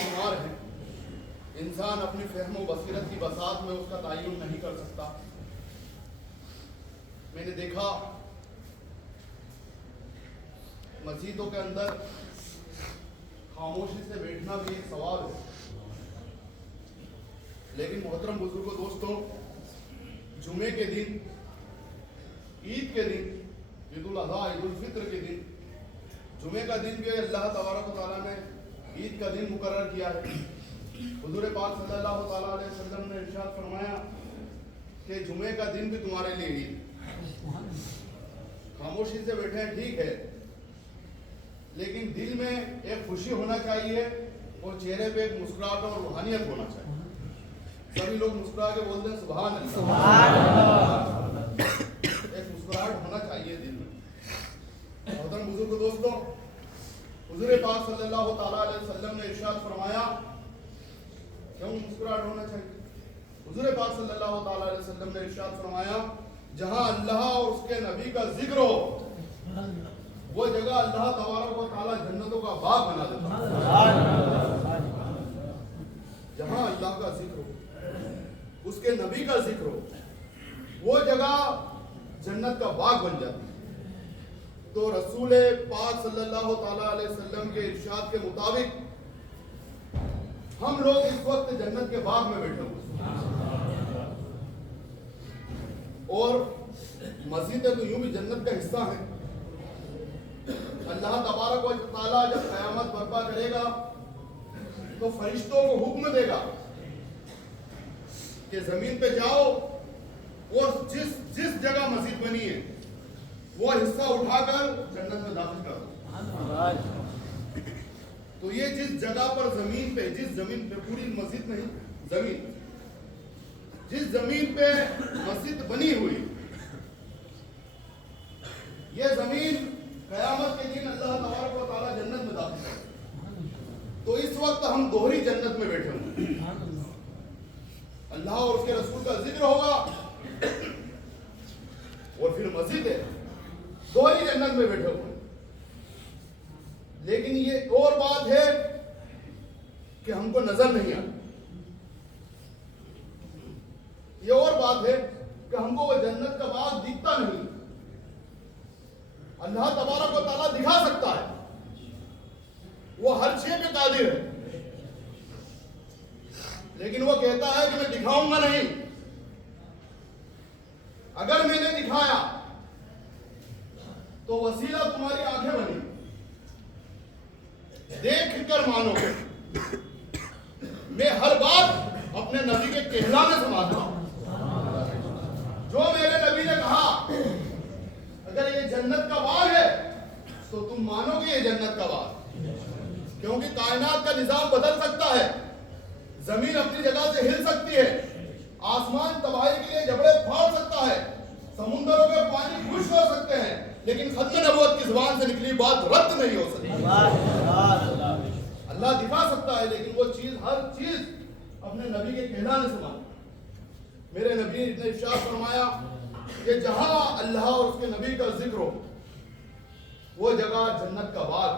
शुमार है। इंसान अपनी फहम व बसीरत की बसात में उसका तयन नहीं कर सकता। मैंने देखा मस्जिदों के अंदर खामोशी से बैठना भी एक सवाल है, लेकिन मोहतरम बुजुर्गों, दोस्तों, जुमे के दिन, ईद के दिन, ईद उल अज़हा, ईद उल फित्र के दिन, जुमे का दिन भी अल्लाह तबारक व तआला ने ईद का दिन मुकर्रर किया है। हुज़ूर पाक सल्लल्लाहु अलैहि वसल्लम ने इरशाद फरमाया कि जुमे का दिन भी तुम्हारे लिए ईद। खामोशी से बैठे हैं, ठीक है, लेकिन दिल में एक खुशी होना चाहिए और चेहरे पे एक मुस्कुराहट और रूहानियत होना चाहिए। सभी लोग मुस्कुरा के बोलते हैं सुभान अल्लाह। एक मुस्कुराहट होना चाहिए दिल में। मोहतरम बुजुर्ग, दोस्तों, हुज़ूर पाक सल्लल्लाहु अलैहि वसल्लम ने इरशाद फरमाया, क्यों मुस्कुराहट होना चाहिए? हुज़ूर पाक सल्लल्लाहु अलैहि वसल्लम ने इरशाद फरमाया, जहां अल्लाह और उसके नबी का जिक्र हो, वो जगह अल्लाह तबारक व तआला जन्नतों का बाग बना देता है। जहां अल्लाह का जिक्र हो, उसके नबी का जिक्र हो, वो जगह जन्नत का बाग बन जाती है। तो रसूल पाक सल्लल्लाहु अलैहि वसल्लम के इरशाद के मुताबिक हम लोग इस वक्त जन्नत के बाग में बैठे हुए, और मस्जिदें तो यूं भी जन्नत का हिस्सा है। अल्लाह तबारक व तआला जब क़यामत बर्पा करेगा तो फरिश्तों को हुक्म देगा कि जमीन पे जाओ और जिस जगह मस्जिद बनी है वो हिस्सा उठाकर जन्नत में दाखिल करो। तो ये जिस जगह पर जमीन पे, जिस जमीन पे, पूरी मस्जिद नहीं, जमीन, जिस जमीन पे मस्जिद बनी हुई, ये जमीन क़यामत के दिन अल्लाह तबारक व तआला जन्नत में दाखिल करेगा। तो इस वक्त हम दोहरी जन्नत में बैठे होंगे। अल्लाह और उसके रसूल का जिक्र होगा और फिर मस्जिद है, दोहरी जन्नत में बैठे हुए। लेकिन ये और बात है कि हमको नजर नहीं आती। ये और बात है कि हमको वो जन्नत का बाग दिखता नहीं। अल्लाह तबारक व तआला दिखा सकता है, वो हर चीज पे कादिर है, लेकिन वो कहता है कि मैं दिखाऊंगा नहीं। अगर मैंने दिखाया तो वसीला तुम्हारी आंखें बनी, देख कर मानो। मैं हर बात अपने नबी के कहलाने से मानता हूं। जो मेरे नबी ने कहा, अगर ये जन्नत का बाग है तो तुम मानोगे ये जन्नत का बाग, क्योंकि कायनात का निजाम बदल सकता है, जमीन अपनी जगह से हिल सकती है, आसमान तबाही के लिए जबड़े फाड़ सकता है, समुद्रों के पानी खुश्क हो सकते हैं, लेकिन खत्म नबूवत की जुबान से निकली बात रद्द नहीं हो सकती। अल्लाह दिखा सकता है, लेकिन वो चीज, हर चीज अपने नबी के कहलाने से मानो। मेरे नबी ने इरशाद फरमाया कि जहां अल्लाह और उसके नबी का जिक्र हो, वो जगह जन्नत का बाग।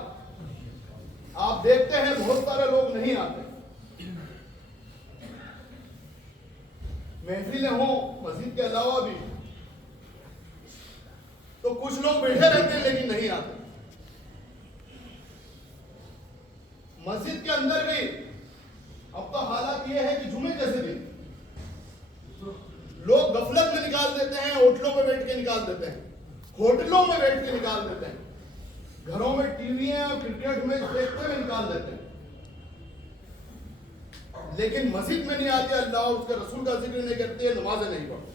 आप देखते हैं बहुत सारे लोग नहीं आते, महफिलें हो मस्जिद के अलावा भी, तो कुछ लोग बैठे रहते हैं लेकिन नहीं आते। मस्जिद के अंदर भी अब तो हालात ये है कि जुमे जैसे दिन लोग गफलत में निकाल देते हैं, होटलों में बैठ के निकाल देते हैं, होटलों में बैठ के निकाल देते हैं, घरों में टीवी और क्रिकेट मैच देखते हुए निकाल देते हैं, लेकिन मस्जिद में नहीं आते, अल्लाह और उसके रसूल का जिक्र नहीं करते, नमाजें नहीं पढ़ते।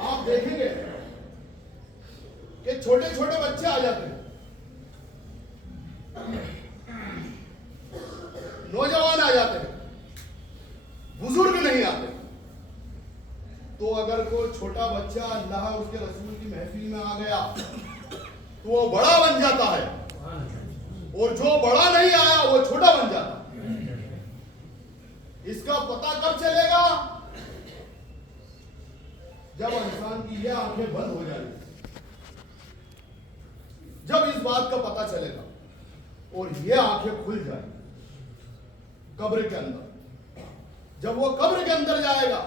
आप देखेंगे कि छोटे छोटे बच्चे आ जाते हैं, नौजवान आ जाते हैं, बुजुर्ग नहीं आते। तो अगर कोई छोटा बच्चा अल्लाह और उसके रसूल की महफिल में आ गया तो वो बड़ा बन जाता है, और जो बड़ा नहीं आया वो छोटा बन जाता है। इसका पता कब चलेगा? जब इंसान की यह आंखें बंद हो जाएगी, जब इस बात का पता चलेगा और ये आंखें खुल जाए कब्र के अंदर। जब वो कब्र के अंदर जाएगा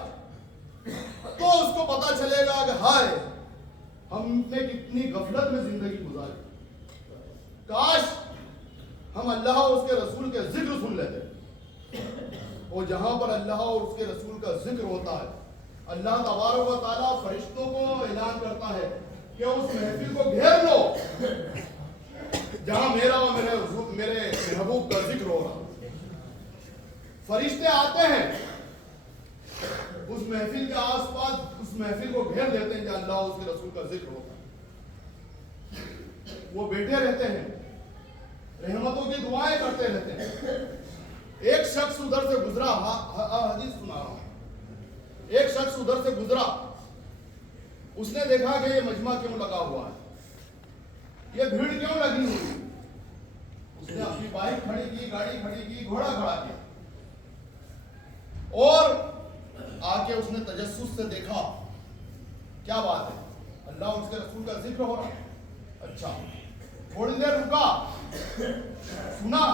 तो उसको पता चलेगा कि हाय, हमने कितनी गफलत में जिंदगी गुजारी, काश हम अल्लाह और उसके रसूल के जिक्र सुन लेते। और जहां पर अल्लाह और उसके रसूल का जिक्र होता है, अल्लाह तबारक व तआला फरिश्तों को ऐलान करता है कि उस महफिल को घेर लो जहां मेरा और मेरे महबूब का जिक्र हो रहा। फरिश्ते आते हैं उस महफिल के आसपास, उस महफिल को घेर लेते हैं जहां अल्लाह और उसके रसूल का जिक्र होता है। वो बैठे रहते हैं, रहमतों की दुआएं करते रहते हैं। एक शख्स उधर से गुजरा, हदीस सुना रहा हूं, एक शख्स उधर से गुजरा, उसने देखा कि ये मजमा क्यों लगा हुआ है, ये भीड़ क्यों लगी हुई। उसने अपनी बाइक खड़ी की, गाड़ी खड़ी की, घोड़ा खड़ा किया और आके उसने तजस्सुस से देखा क्या बात है, अल्लाह और उसके रसूल का जिक्र हो रहा है। अच्छा, थोड़ी देर रुका, सुना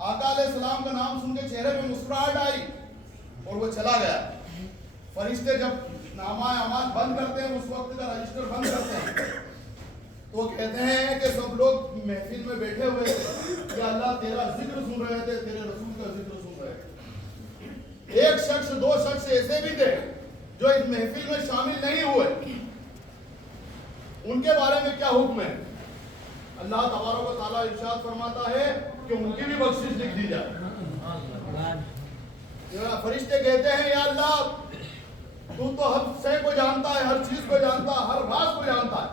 आका अलैहिस्सलाम का नाम सुन के चेहरे पे मुस्कुराहट आई और वो चला गया। फरिश्ते जब नामा अमाल बंद करते हैं, उस वक्त का रजिस्टर बंद करते हैं, तो कहते हैं कि सब लोग महफिल में बैठे हुए थे कि अल्लाह तेरा जिक्र सुन रहे थे, तेरे रसूल का जिक्र सुन रहे थे। एक शख्स, दो शख्स ऐसे भी थे जो इस महफिल में शामिल नहीं हुए, उनके बारे में क्या हुक्म है? अल्लाह तबारक व तआला इरशाद फरमाता है कि उनकी भी बख्शिश लिख दी जाए। फरिश्ते कहते हैं या अल्लाह, तू तो हर शय को जानता है, हर चीज को जानता है, हर राज को जानता है।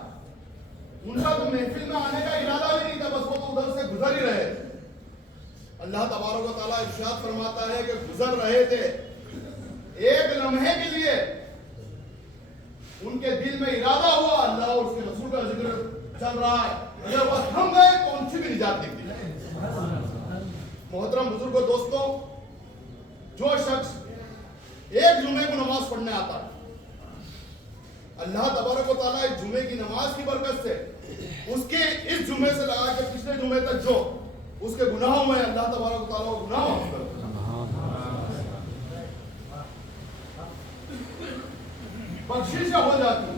उनका तो महफिल में आने का इरादा भी नहीं था, बस वो तो उधर से गुजर ही रहे थे। अल्लाह तबारक व तआला इरशाद फरमाता है कि गुजर रहे थे, एक लम्हे के लिए उनके दिल में इरादा हुआ अल्लाह और उसके रसूल का जिक्र चल रहा है, अगर वह थम गए तो उनकी भी निजात दिखती है। मोहतरम बुजुर्गों, दोस्तों, जो शख्स एक जुमे को नमाज पढ़ने आता है, अल्लाह तबारक व तआला इस जुमे की नमाज की बरकत से उसके इस जुमे से लगा के पिछले जुमे तक जो उसके गुनाहों में अल्लाह तबारक व तआला गुनाह माफ कर बख्शिश हो जाती है।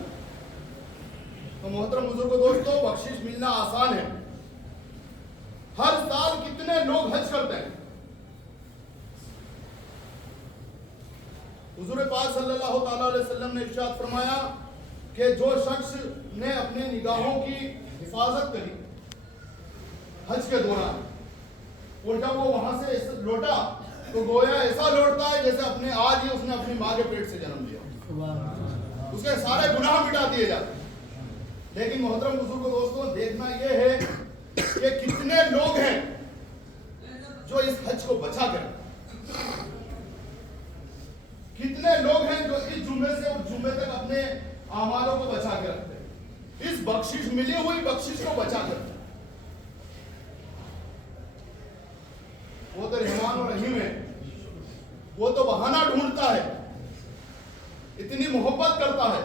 तो मोहतरम बुजुर्गों, दोस्तों, बख्शिश मिलना आसान है। हर साल कितने लोग हज करते हैं? हुजूर पाक सल्लल्लाहु अलैहि वसल्लम ने इरशाद फरमाया कि जो शख्स ने अपने निगाहों की हिफाजत करी हज के दौरान, और जब वो वहां से लौटा तो गोया ऐसा लौटता है जैसे अपने आज ही उसने अपनी माँ के पेट से जन्म लिया, उसके सारे गुनाह मिटा दिए जाते। लेकिन मोहतरम बुजुर्गों, दोस्तों, देखना यह है कि कितने लोग हैं जो इस हज को बचा कर, कितने लोग हैं जो इस जुम्मे से उस जुम्मे तक अपने आमालों को बचा के रखते हैं, इस बख्शिश, मिली हुई बख्शिश को बचा कर। वो तो रहमान और रहीम है, वो तो बहाना ढूंढता है, इतनी मोहब्बत करता है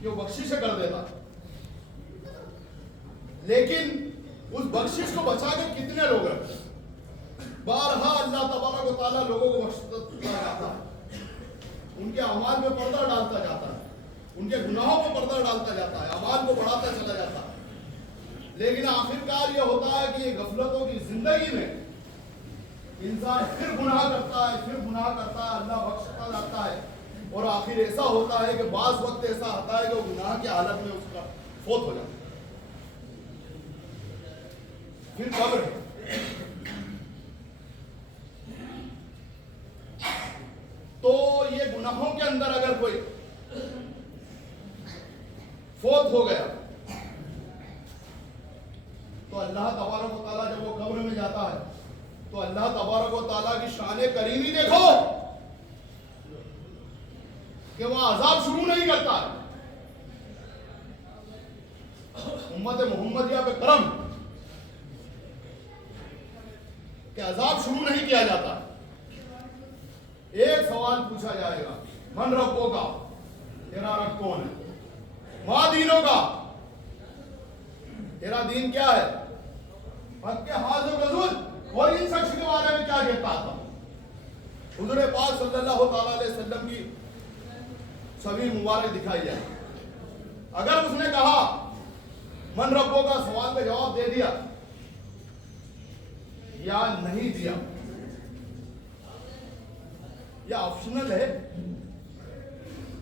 कि वो बख्शिश कर देता है। लेकिन उस बख्शिश को बचा के कितने लोग रखते हैं? बारहा अल्लाह तबारक व तआला लोगों को बख्शता जाता है, उनके अमाल में पर्दा डालता जाता है, उनके गुनाहों में पर्दा डालता जाता है, अमाल को बढ़ाता चला जाता है। लेकिन आखिरकार ये होता है कि ये गफलतों की जिंदगी में इंसान फिर गुनाह करता है, फिर गुनाह करता है, अल्लाह बख्शता जाता है, और आखिर ऐसा होता है कि बाज़ वक्त ऐसा आता है कि वो गुनाह की हालत में उसका फौत हो जाता है। फिर कब्र है। तो ये गुनाहों के अंदर अगर कोई फौत हो गया तो अल्लाह तबारक व तआला जब वो कब्र में जाता है तो अल्लाह तबारक व तआला की शान करीमी देखो कि वह अजाब शुरू नहीं करता है। उम्मत मोहम्मदिया पे करम कि अजाब शुरू नहीं किया जाता। एक सवाल पूछा जाएगा, मन रब्बों का, तेरा रब कौन है? माँ दीनों का, तेरा दीन क्या है? के हाजिर रसूल। और इन शख्स के बारे में क्या कहता था? हुजूर पाक सल्लल्लाहु अलैहि वसल्लम की छवि मुबारक दिखाई जाए। अगर उसने कहा मन रब्बों का सवाल का जवाब दे दिया या नहीं दिया, या ऑप्शनल है,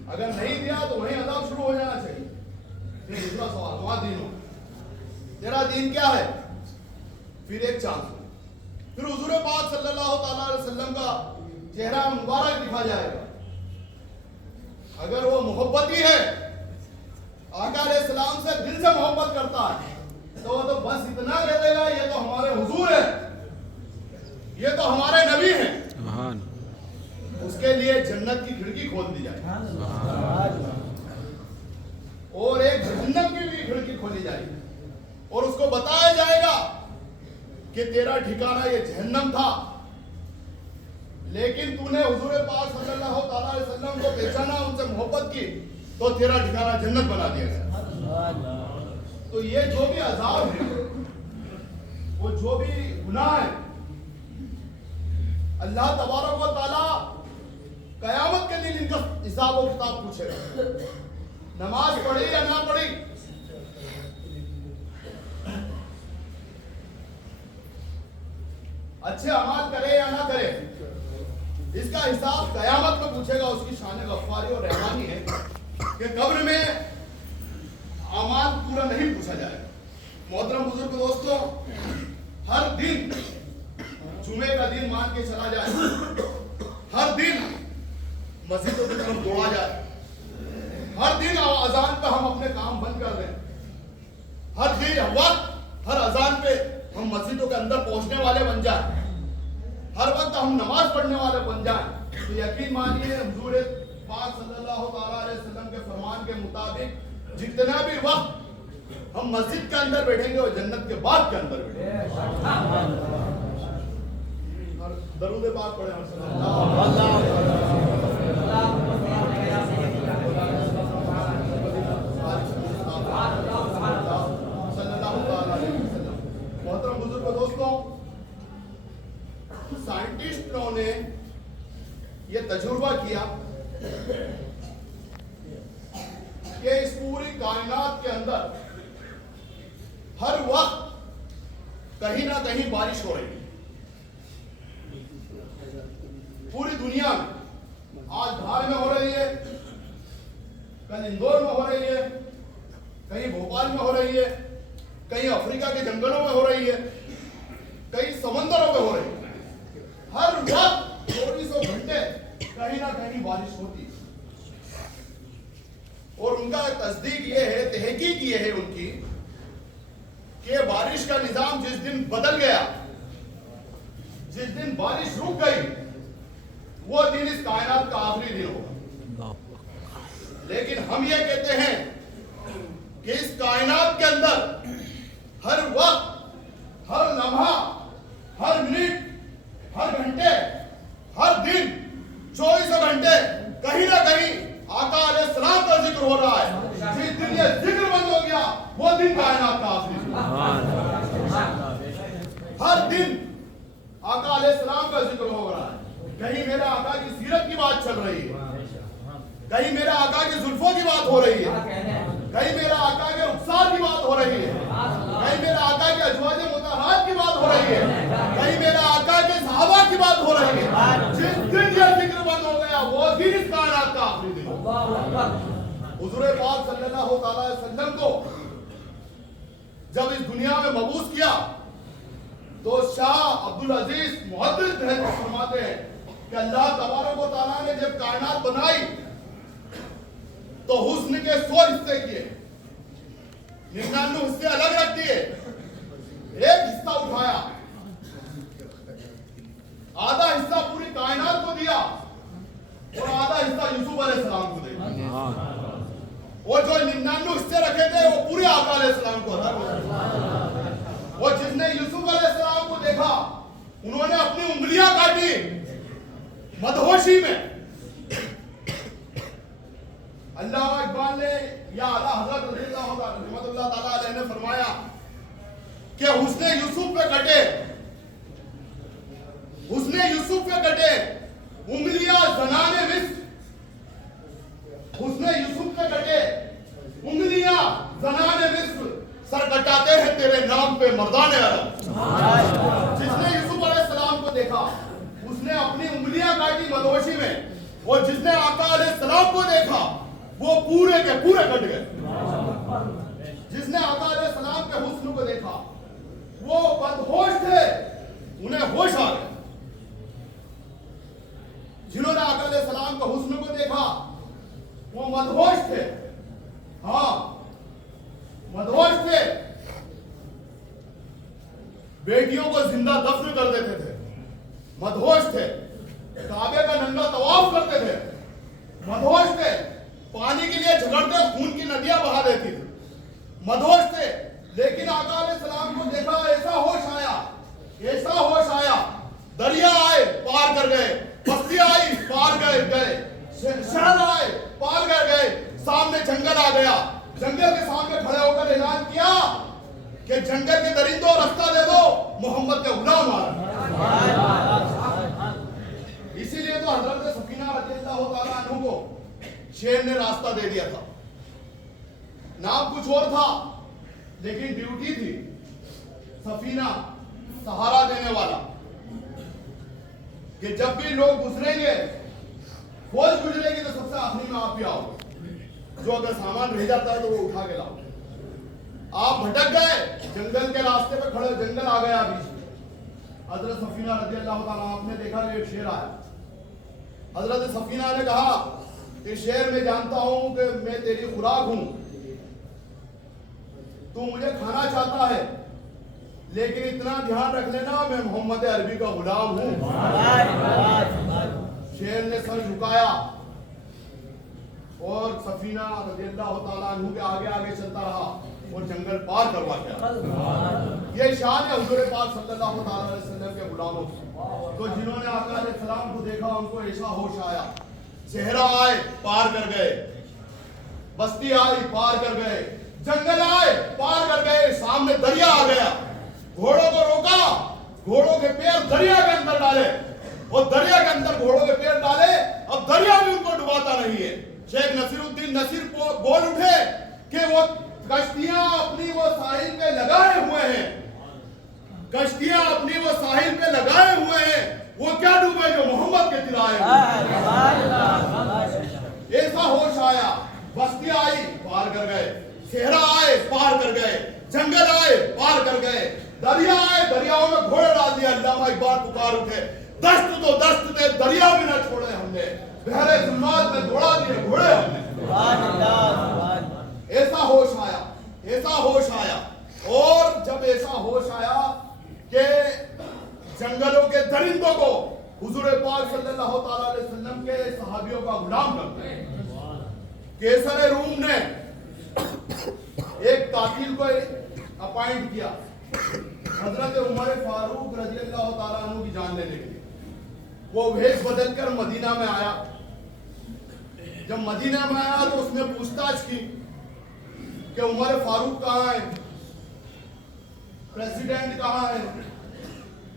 अगर नहीं दिया तो वहीं अजाब शुरू हो जाना चाहिए। फिर दूसरा सवाल, तुम्हारा दीन हो, तेरा दीन क्या है? फिर एक चांस, फिर हुजूर पाक सल्लल्लाहु अलैहि वसल्लम का चेहरा मुबारक दिखा जाएगा। अगर वो मोहब्बती है, आका अलैहिस्सलाम से दिल से मोहब्बत करता है, तो वो तो बस इतना कह देगा ये तो हमारे हुजूर है, ये तो हमारे नबी हैं। उसके लिए जन्नत की खिड़की खोल दी जाएगी और एक जहन्नम की भी खिड़की खोली जाएगी और उसको बताया जाएगा कि तेरा ठिकाना ये जहन्नम था, लेकिन तूने हुजूर पाक सल्लल्लाहु अलैहि वसल्लम को पहचाना, उनसे मोहब्बत की, तो तेरा ठिकाना जन्नत बना दिया गया। तो ये जो भी अजाब है, वो जो भी गुनाह है, अल्लाह तबारक व तआला कयामत के दिन इनका हिसाब और किताब पूछेगा। नमाज पढ़ी या ना पढ़ी, अच्छे अमाल करे या ना करे, इसका हिसाब कयामत में पूछेगा। उसकी शान गफ्फारी और रहमानी है कि कब्र में अमाल पूरा नहीं पूछा जाएगा। मोहतरम बुजुर्ग दोस्तों, हर दिन जुमे का दिन मान के चला जाए, हर दिन मस्जिदों की तरफ दौड़ा जाए, हर दिन अजान पे हम अपने काम बंद कर दें, हर दिन वक्त हर अजान पे हम मस्जिदों के अंदर पहुंचने वाले बन जाए, हर वक्त हम नमाज पढ़ने वाले बन जाए, तो यकीन मानिए हुजूर पाक सल्लल्लाहु अलैहि वसल्लम के फरमान के मुताबिक जितना भी वक्त हम मस्जिद के अंदर बैठेंगे वो जन्नत के बाग के अंदर बैठेंगे। दरूद पाक पढ़े मोहतरम बुजुर्ग दोस्तों, साइंटिस्टों ने यह तजुर्बा किया कि इस पूरी कायनात के अंदर हर वक्त कहीं ना कहीं बारिश हो रही है। पूरी दुनिया में आज धार में हो रही है, कल इंदौर में हो रही है, कहीं भोपाल में हो रही है, कहीं अफ्रीका के जंगलों में हो रही है, कहीं समंदरों में हो रही है। हर वक्त 24 घंटे कहीं ना कहीं बारिश होती है। और उनका तस्दीक ये है, तहकीक ये है उनकी, कि बारिश का निजाम जिस दिन बदल गया, जिस दिन बारिश रुक गई, वो दिन इस कायनात का आखिरी दिन होगा। लेकिन हम ये कहते हैं कि इस कायनात के अंदर हर वक्त, हर लम्हा, हर मिनट, हर घंटे, हर दिन 24 घंटे कहीं ना कहीं आका अलैहिस्सलाम का जिक्र हो रहा है। जिस दिन ये जिक्र बंद हो गया वो दिन कायनात का आखिरी दिन। हर दिन आका अलैहिस्सलाम का जिक्र हो रहा है। कहीं मेरा आका की सीरत की बात चल रही है, कहीं मेरा आका की जुल्फों की बात हो रही है, कहीं मेरा आका के रुखसार की बात हो रही है, कहीं मेरा आका के अजवाज मुतहरात की बात हो रही है, कहीं मेरा आका के सहाबा की बात हो रही है। जिस दिन यह जिक्र बंद हो गया वो दिन इस कायनात का आखिरी दिन। हुजूर पाक सल्लल्लाहु अलैहि वसल्लम को जब इस दुनिया में मबूस किया तो शाह अब्दुल अजीज मुहद्दिस फरमाते हैं कि अल्लाह तबारक व तआला ने जब कायनात बनाई तो हुस्न के 100 हिस्से किए, 99 हिस्से अलग रख दिए, एक हिस्सा उठाया, आधा हिस्सा पूरी कायनात को दिया और आधा हिस्सा यूसुफ अलैहिस्सलाम को दिया। और जो 99 हिस्से रखे थे वो पूरे आका अलैहिस्सलाम को था। और जिसने यूसुफ अलैहिस्सलाम को देखा उन्होंने अपनी उंगलियां काटी मदहोशी में। अल्लामा इकबाल ने या आला हजरत रज़ियल्लाहु ताला अलैहि ने फरमाया कि हुस्ने यूसुफ पे कटे, हुस्ने यूसुफ पे कटे उंगलियां जनाने मिस्र, हुस्ने यूसुफ पे कटे उंगलियां जनाने मिस्र, सर कटाते हैं तेरे नाम पे मर्दाने अरब। जिसने यूसुफ अलैहिस्सलाम को देखा उसने अपनी उंगलियां काटी मदहोशी में, और जिसने आका अलैहिस्सलाम को देखा वो पूरे के पूरे कट गए। जिसने आका अलैहिस्सलाम के हुस्न को देखा वो बदहोश थे, उन्हें होश आ गया। जिन्होंने आका अलैहिस्सलाम के हुस्न को देखा वो मदहोश थे, हाँ मदहोश थे। बेटियों को जिंदा दफन कर देते थे, मदहोश थे। काबे का नंगा तवाफ करते थे, मदहोश थे। पानी के लिए झगड़ते खून की नदियां बहा देती थी, मदहोश थे। लेकिन आका अलैहिस्सलाम को देखा, ऐसा होश आया, ऐसा होश आया, दरिया आए पार कर गए, बस्ती आई पार गए, शहर आए पार कर गए, सामने जंगल आ गया। जंगल के सामने खड़े होकर ऐलान किया कि जंगल के दरिंदों रास्ता दे दो, मोहम्मद के गुलाम आ रहे। इसीलिए तो हजरत सफीना रज़ियल्लाहु ताला अन्हु को शेर ने रास्ता दे दिया था। नाम कुछ और था लेकिन ड्यूटी थी सफीना सहारा देने वाला, कि जब भी लोग गुजरेंगे, फौज गुजरेगी तो सबसे आखिरी में आप ही आओ। जो अगर सामान रह जाता है तो वो उठा के लाओ। आप भटक गए, जंगल के रास्ते पे खड़े, जंगल आ गया बीच में। हजरत सफीना रज़ियल्लाहु ताला, आपने देखा कि एक शेर आया। हजरत सफीना ने कहा कि शेर मैं जानता हूं कि मैं तेरी खुराक हूं, तू मुझे खाना चाहता है, लेकिन इतना ध्यान रख लेना मैं मोहम्मद अरबी का गुलाम हूं। शेर ने सर झुकाया और सफीना रज़ियल्लाहु ताला अन्हु के आगे आगे चलता रहा और जंगल पार करवा गया। ये शान है हुजूर पाक सल्लल्लाहु अलैहि वसल्लम के गुलामों की। तो जिन्होंने आका अलैहिस्सलाम को देखा उनको ऐसा होश आया, चेहरा आए पार कर गए, बस्ती आई पार कर गए, जंगल आए पार कर गए, सामने दरिया आ गया। घोड़ों को रोका, घोड़ों के पैर दरिया के अंदर डाले, और दरिया के अंदर घोड़ों के पैर डाले, अब दरिया भी उनको डुबाता नहीं है। शेख नसीरुद्दीन नसीर बोल उठे कि वो कश्तियां अपनी वो साहिल पे लगाए हुए हैं, कश्तियां अपनी वो साहिल पे लगाए हुए हैं, वो क्या डूबे जो मोहम्मद के तिराए। ऐसा होश आया, बस्ती आई पार कर गए, सेहरा आए पार कर गए, जंगल आए पार कर गए, दरिया आए, दरियाओं में घोड़े डाल दिया। अल्लामा इकबाल पुकार उठे, दस्त तो दस्त थे, दरिया भी न छोड़े हमने, बहरे जुल्मात में दौड़ा दिए घोड़े हमने। ऐसा होश आया, ऐसा होश आया। और जब ऐसा होश आया कि जंगलों के दरिंदों को हुजूर पाक सल्लल्लाहु अलैहि वसल्लम के सहाबियों का गुलाम करते हैं, कैसर रूम ने एक कातिल को अपॉइंट किया हजरत उमर फारूक रज़ियल्लाहु ताला अन्हु की जान लेने के लिए। वो भेष बदलकर मदीना में आया। जब मदीना में आया तो उसने पूछताछ की कि उमर फारूक कहाँ है, प्रेसिडेंट कहाँ है,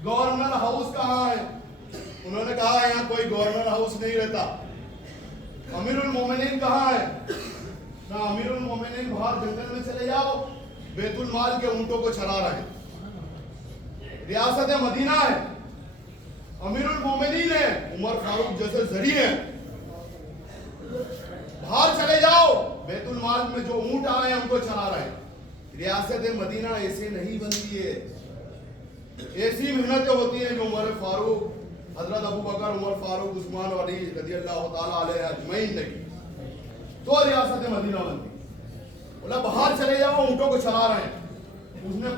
गवर्नर हाउस कहाँ है। उन्होंने कहा यहाँ कोई गवर्नर हाउस नहीं रहता। अमीरुल मोमिनीन कहाँ है, ना अमीरुल मोमिनीन बाहर जंगल में चले जाओ, बैतुल माल के ऊंटों को चरा रहे। रियासत मदीना है, अमीरुल मोमिनीन है, उमर फारूक जैसे जरी है, बाहर चले जाओ, बैतुल माल में जो ऊंट आए हैं उनको चरा रहे। रियासत मदीना ऐसे नहीं बनती है, ऐसी मेहनतें होती हैं जो उमर फारूक, हजरत अबू बकर, उमर फारूक, उस्मान अली रज़ियल्लाहु ताला अलैहि अजमईन ने तो रियासत मदीना बनती। बोला बाहर चले जाओ, ऊंटों को चला रहे हैं। उसने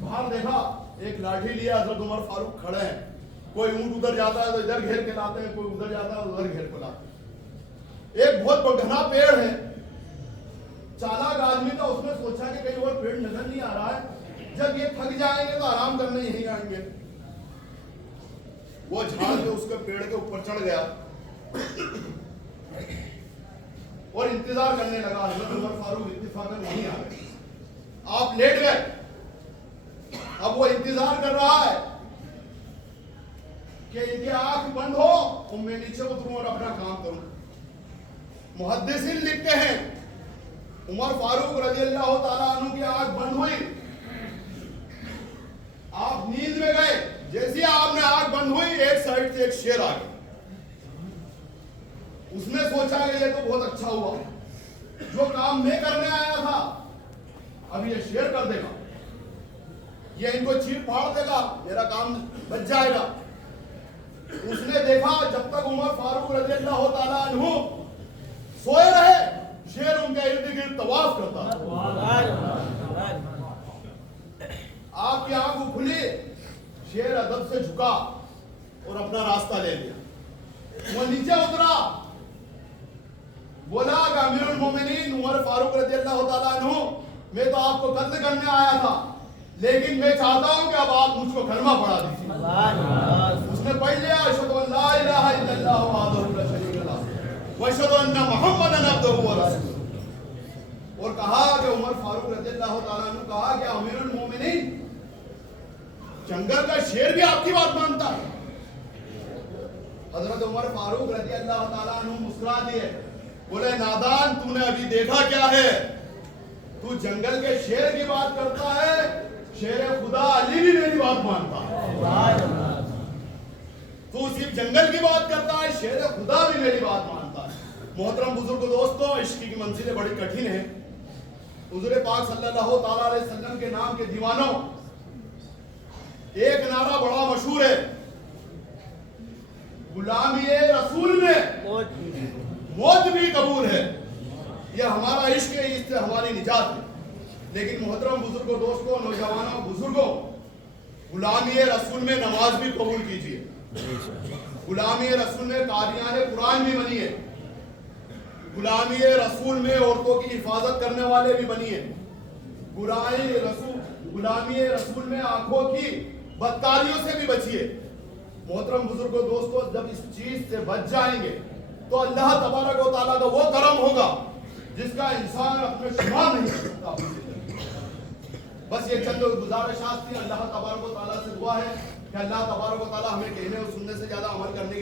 बाहर देखा, एक लाठी लिया, हजरत उमर फारूक खड़े हैं। कोई ऊंट उधर जाता है तो इधर घेर के लाते हैं, कोई उधर जाता है उधर घेर के लाते हैं। एक बहुत घना पेड़ है, चालाक आदमी था, उसने सोचा कि कहीं और पेड़ नजर नहीं आ रहा है, जब ये थक जाएंगे तो आराम करने यहीं आएंगे। वो झाड़ के उसके पेड़ के ऊपर चढ़ गया और इंतजार करने लगा। हजरत उमर फारूक इत्तेफाकन वहीं आ गए। आप लेट गए, अब वो इंतजार कर रहा है कि इनकी आंख बंद हो और मैं नीचे उतरूं और अपना काम करूं। मुहद्दिसीन लिखते हैं उमर फारूक रजी अल्लाह ताला अन्हु की आंख बंद हुई, आप नींद में गए, जैसे आपने आंख बंद हुई एक साइड से एक शेर आ गया। उसने सोचा कि ये तो बहुत अच्छा हुआ, जो काम मैं करने आया था अब ये शेर कर देगा, ये इनको चीर फाड़ देगा, मेरा काम बच जाएगा। उसने देखा जब तक उमर फारूक रजी अल्लाह ताला अन्हु सोए रहे, शेर उनके इर्द गिर्द तवाफ करता। आपकी आंख खुली, शेर अदब से झुका और अपना रास्ता ले लिया। वो नीचे उतरा, बोला कि अमीरुल मोमिनीन उमर फारूक रजी अल्लाह ताला अन्हु, मैं तो आपको कत्ल करने आया था, लेकिन मैं चाहता हूं कि अब आप मुझको कलमा पढ़ा दीजिए। उसने पढ़ लिया, अशहदु अन ला इलाहा इल्लल्लाह वहदहु ला शरीका लहु व अशहदु अन्ना मुहम्मदन अब्दुहु व रसूलुहु। और कहा कि उमर फारूक रजी अल्लाह ताला अन्हु कहा कि अमीरुल मोमिनीन, जंगल का शेर भी आपकी बात मानता है। हजरत उमर फारूक रजी अल्लाह ताला अन्हु मुस्कुरा दिए, बोले नादान, तूने अभी देखा क्या है? तू जंगल के शेर की बात करता है, शेर खुदा अली भी मेरी बात मानता है। तू सिर्फ जंगल की बात करता है, शेर खुदा भी मेरी बात मानता है। मोहतरम बुजुर्ग दोस्तों, इश्क की मंजिलें बड़ी कठिन है। हुजूर पाक सल्लल्लाहु ताला अलैहि वसल्लम के नाम के दीवानों, एक नारा बड़ा मशहूर है, गुलामी रसूल में मौत भी कबूल है। यह हमारा इश्क है, इससे हमारी निजात है। लेकिन मोहतरम बुजुर्गों दोस्तों, नौजवानों, बुजुर्गों, गुलामी रसूल में नमाज भी कबूल कीजिए, गुलामी रसूल में कादियाने कुरान भी बनिए, गुलामी रसूल में औरतों की हिफाजत करने वाले भी बनिए, गुलामी रसूल में आंखों की बदकारियों से भी बचिए। मोहतरम बुजुर्गों दोस्तों, जब इस चीज से बच जाएंगे तो अल्लाह तबारक व तआला का वो करम होगा जिसका इंसान अपने शुमार नहीं कर सकता। बस ये चंद गुजारिशात थी। अल्लाह तबारक व तआला से दुआ है कि अल्लाह तबारक व तआला हमें कहने और सुनने से ज्यादा अमल करने की